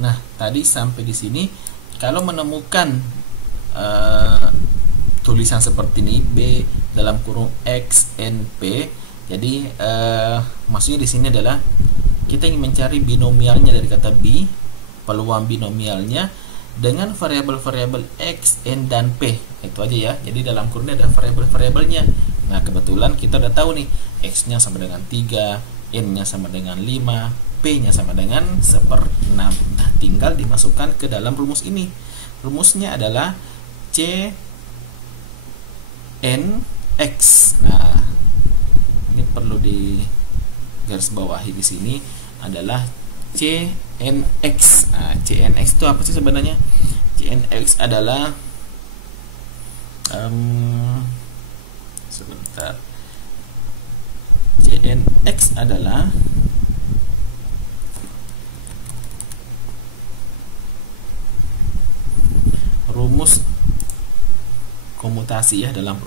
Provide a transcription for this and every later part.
Nah, tadi sampai di sini kalau menemukan tulisan seperti ini B dalam kurung X N P, jadi maksudnya di sini adalah kita ingin mencari binomialnya dari kata B, peluang binomialnya dengan variabel-variabel X, N, dan P. Itu aja ya. Jadi dalam kurung ini ada variabel-variabelnya. Nah, kebetulan kita udah tahu nih, X-nya sama dengan 3, N-nya sama dengan 5, P-nya sama dengan 1/6. Nah, tinggal dimasukkan ke dalam rumus ini. Rumusnya adalah C N X. Nah, ini perlu di garis bawahi di sini adalah CNX. Nah, CNX itu apa sih sebenarnya? CNX adalah sebentar. CNX adalah rumus komutasi ya dalam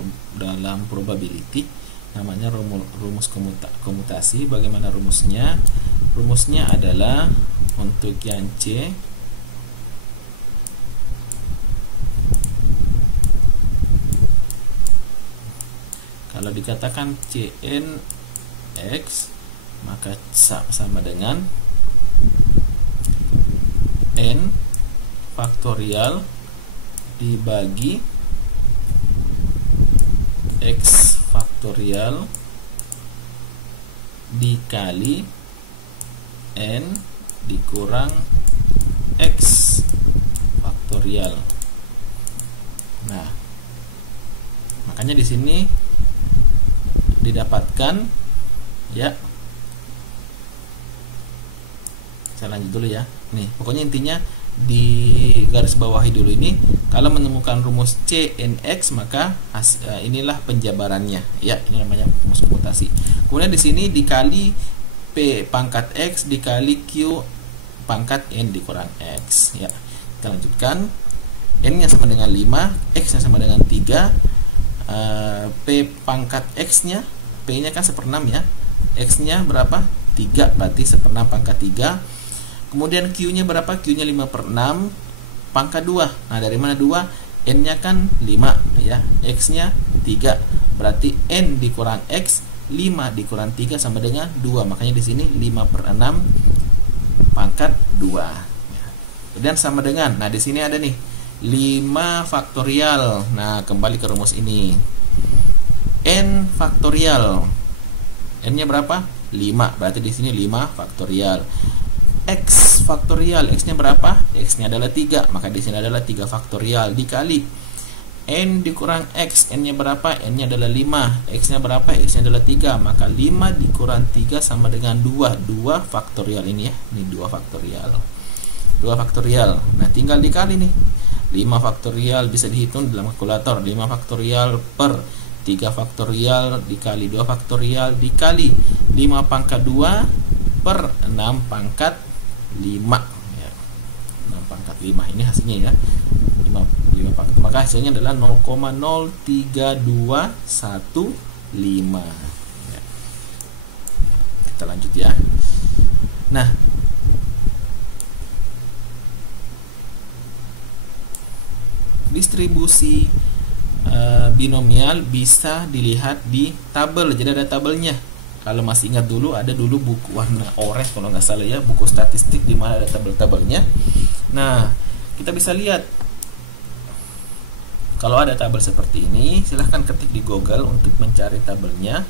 probability. Namanya rumus komutasi. Bagaimana rumusnya? Rumusnya adalah untuk yang C, kalau dikatakan CNX maka sama dengan N faktorial dibagi X faktorial dikali N dikurang X faktorial. Nah, makanya di sini didapatkan ya. Saya lanjut dulu ya. Nih, pokoknya intinya di garis bawahi dulu ini, kalau menemukan rumus CNX maka inilah penjabarannya ya. Ini namanya rumus komutasi. Kemudian di sini dikali P pangkat X dikali Q pangkat N dikurang X ya. Kita lanjutkan. N-nya sama dengan 5, X-nya sama dengan 3, P pangkat X-nya, P-nya kan 1/6 ya, X-nya berapa? 3, berarti 1/6 pangkat 3. Kemudian Q-nya berapa? Q-nya 5/6 pangkat 2. Nah, dari mana 2? N-nya kan 5 ya, X-nya 3, berarti N dikurang X, 5 dikurang 3 sama dengan 2. Makanya di sini 5/6 pangkat 2. Kemudian sama dengan, nah di sini ada nih 5 faktorial. Nah, kembali ke rumus ini. N faktorial. N-nya berapa? 5. Berarti di sini 5 faktorial. X faktorial. X-nya berapa? X-nya adalah 3. Maka di sini adalah 3 faktorial dikali N dikurang X. N-nya berapa? N-nya adalah 5. X-nya berapa? X-nya adalah 3. Maka 5 dikurang 3 sama dengan 2. 2 faktorial ini ya. Ini 2 faktorial. 2 faktorial. Nah, tinggal dikali nih. 5 faktorial bisa dihitung dalam kalkulator. 5 faktorial per 3 faktorial dikali 2 faktorial dikali 5 pangkat 2 per 6 pangkat 5 ya. 6 pangkat 5 ini hasilnya ya. 5 pangkat. Maka hasilnya adalah 0,03215 ya. Kita lanjut ya. Nah, distribusi binomial bisa dilihat di tabel. Jadi ada tabelnya. Kalau masih ingat dulu, ada dulu buku warna oranye kalau nggak salah ya, buku statistik di mana ada tabel-tabelnya. Nah, kita bisa lihat kalau ada tabel seperti ini, silahkan ketik di Google untuk mencari tabelnya.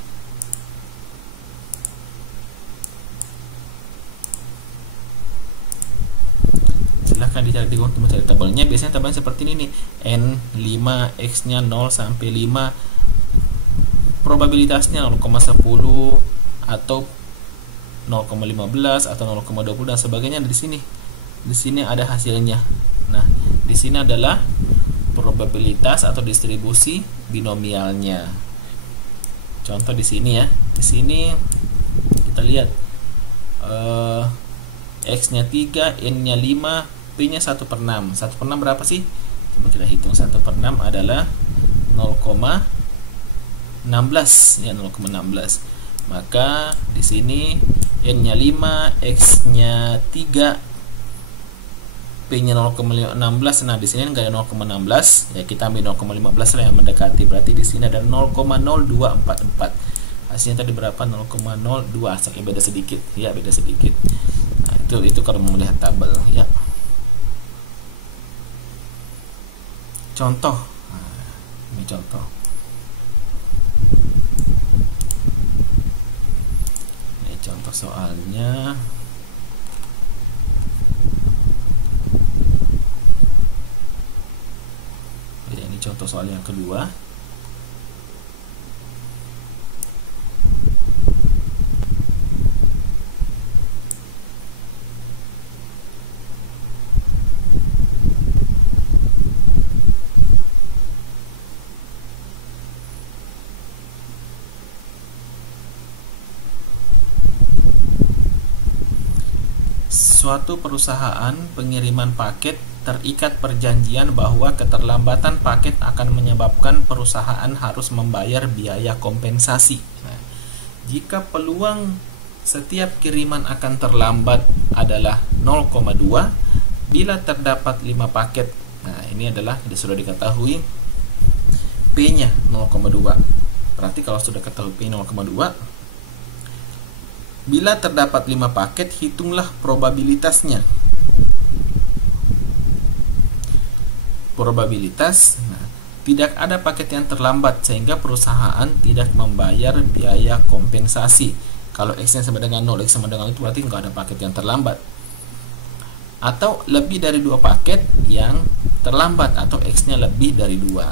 Silahkan dicari di Google untuk mencari tabelnya. Biasanya tabelnya seperti ini nih, N5, X-nya 0 sampai 5, probabilitasnya 0,10 atau 0,15 atau 0,20 dan sebagainya. Di sini. Di sini ada hasilnya. Nah, di sini adalah probabilitas atau distribusi binomialnya. Contoh di sini ya. Di sini kita lihat X-nya 3, N-nya 5, P-nya 1/6. 1/6 berapa sih? Coba kita hitung. 1/6 adalah 0,16 ya, 0,16. Maka di sini N-nya 5, X-nya 3, P-nya 0,16. Nah, di sini enggak ada 0,16. Ya, kita ambil 0,15 lah yang mendekati. Berarti di sini ada 0,0244. Hasilnya tadi berapa? 0,02. Saking beda sedikit. Ya, beda sedikit. Nah, itu kalau mau melihat tabel, ya. Contoh. Nah, ini contoh. Ini contoh soalnya. Contoh soal yang kedua. Suatu perusahaan pengiriman paket terikat perjanjian bahwa keterlambatan paket akan menyebabkan perusahaan harus membayar biaya kompensasi. Nah, jika peluang setiap kiriman akan terlambat adalah 0,2 bila terdapat 5 paket. Nah, ini adalah sudah diketahui P-nya 0,2. Berarti kalau sudah ketahui P 0,2, bila terdapat 5 paket, hitunglah probabilitasnya. Probabilitas, nah, tidak ada paket yang terlambat sehingga perusahaan tidak membayar biaya kompensasi. Kalau X-nya sama dengan 0, X sama dengan itu berarti nggak ada paket yang terlambat. Atau lebih dari 2 paket yang terlambat, atau X-nya lebih dari 2.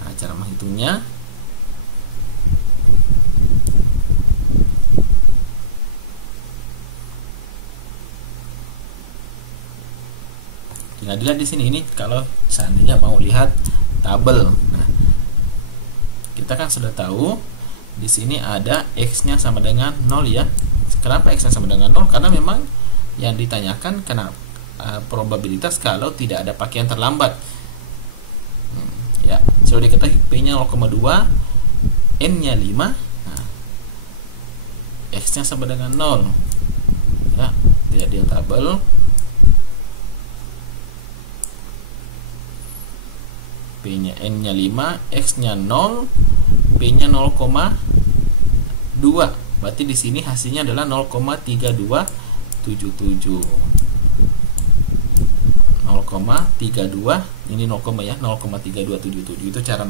Nah, cara menghitungnya, tinggal dilihat di sini. Ini kalau seandainya mau lihat tabel. Nah, kita kan sudah tahu di sini ada X-nya sama dengan 0 ya. Kenapa X-nya sama dengan 0? Karena memang yang ditanyakan kenapa probabilitas kalau tidak ada paket yang terlambat. Ya, sudah diketahui P-nya 0,2, N-nya 5. Nah, X-nya sama dengan 0. Ya, lihat di tabel. P-nya, N-nya 5, X-nya 0, P-nya 0,2. Berarti di sini hasilnya adalah 0,3277. 0,32, ini 0, ya, 0,3277. Itu cara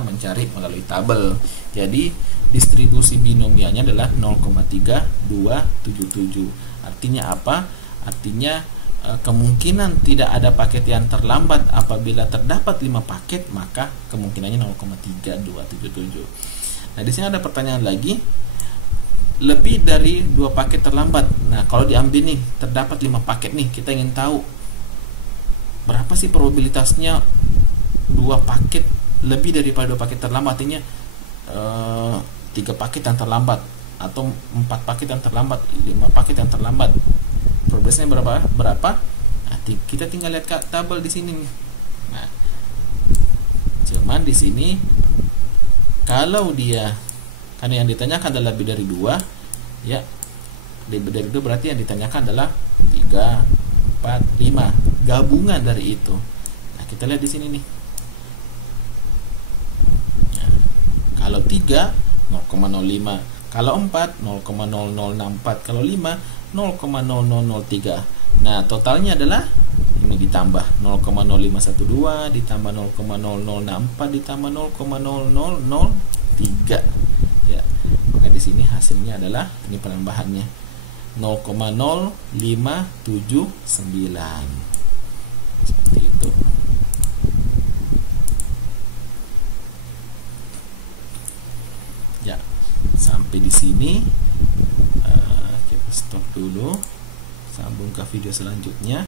mencari melalui tabel. Jadi distribusi binomialnya adalah 0,3277. Artinya apa? Artinya kemungkinan tidak ada paket yang terlambat apabila terdapat 5 paket, maka kemungkinannya 0,3277. Nah, di sini ada pertanyaan lagi. Lebih dari 2 paket terlambat. Nah, kalau diambil nih, terdapat 5 paket nih, kita ingin tahu berapa sih probabilitasnya 2 paket lebih daripada 2 paket terlambat. Artinya 3 paket yang terlambat, atau 4 paket yang terlambat, 5 paket yang terlambat. Probabilitasnya berapa? Nah, kita tinggal lihat tabel di sini nih. Nah, cuman di sini kalau dia, karena yang ditanyakan adalah lebih dari 2, ya, lebih dari 2 berarti yang ditanyakan adalah 3, 4, 5, gabungan dari itu. Nah, kita lihat di sini nih. Nah, kalau 3 0,05, kalau 4 0,0064, kalau 5 0,0003. Nah, totalnya adalah ini ditambah 0,0512 ditambah 0,0064 ditambah 0,0003. Ya. Maka di sini hasilnya adalah ini penambahannya 0,0579. Seperti itu. Ya, sampai di sini. Stop dulu, sambung ke video selanjutnya.